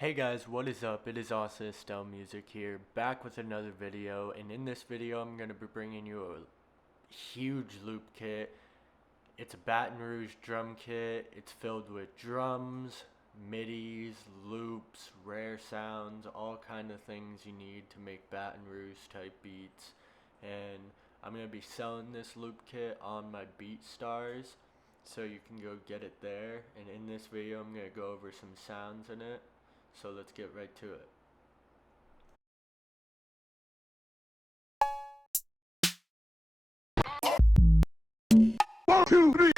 Hey guys, what is up? It is Austin Estelle Music here, back with another video, and in this video I'm going to be bringing you a huge loop kit. It's a Baton Rouge drum kit. It's filled with drums, MIDIs, loops, rare sounds, all kind of things you need to make Baton Rouge type beats. And I'm going to be selling this loop kit on my BeatStars, so you can go get it there. And in this video I'm going to go over some sounds in it. So let's get right to it. One, two, three.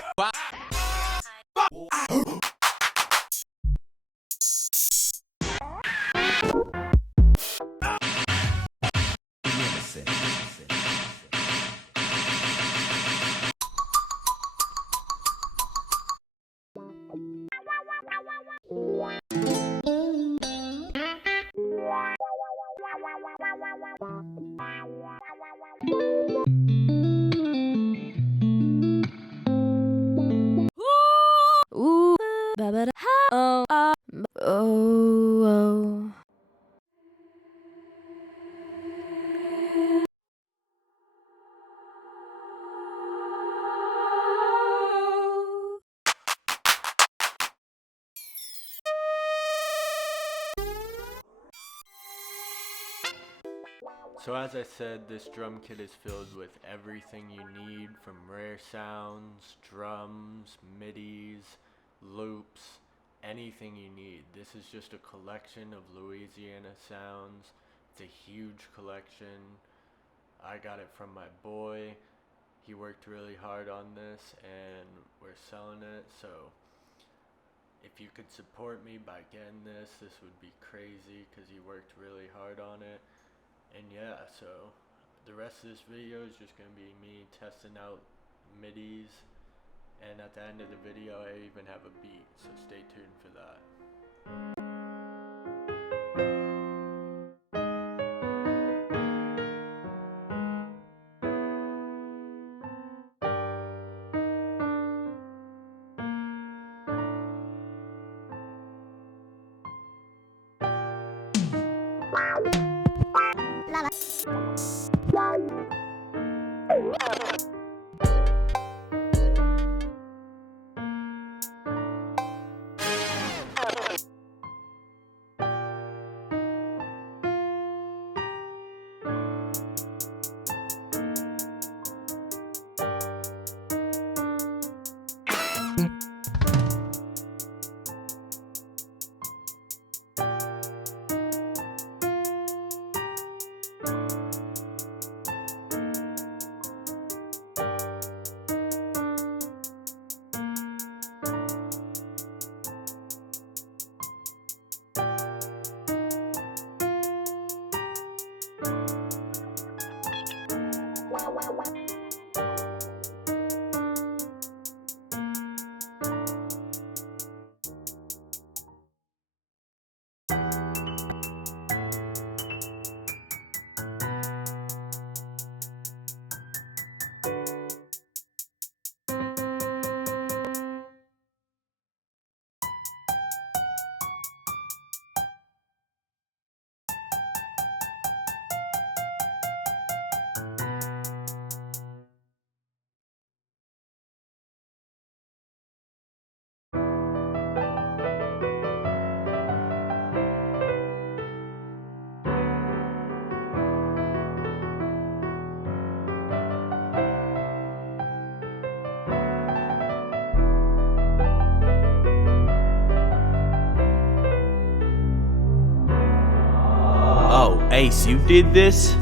So as I said, this drum kit is filled with everything you need, from rare sounds, drums, MIDIs, loops, anything you need. This is just a collection of Louisiana sounds. It's a huge collection. I got it from my boy. He worked really hard on this and we're selling it. So if you could support me by getting this would be crazy because he worked really hard on it. And yeah, so the rest of this video is just going to be me testing out MIDIs, and at the end of the video I even have a beat, so stay tuned for that. Oh, Ace, you did this?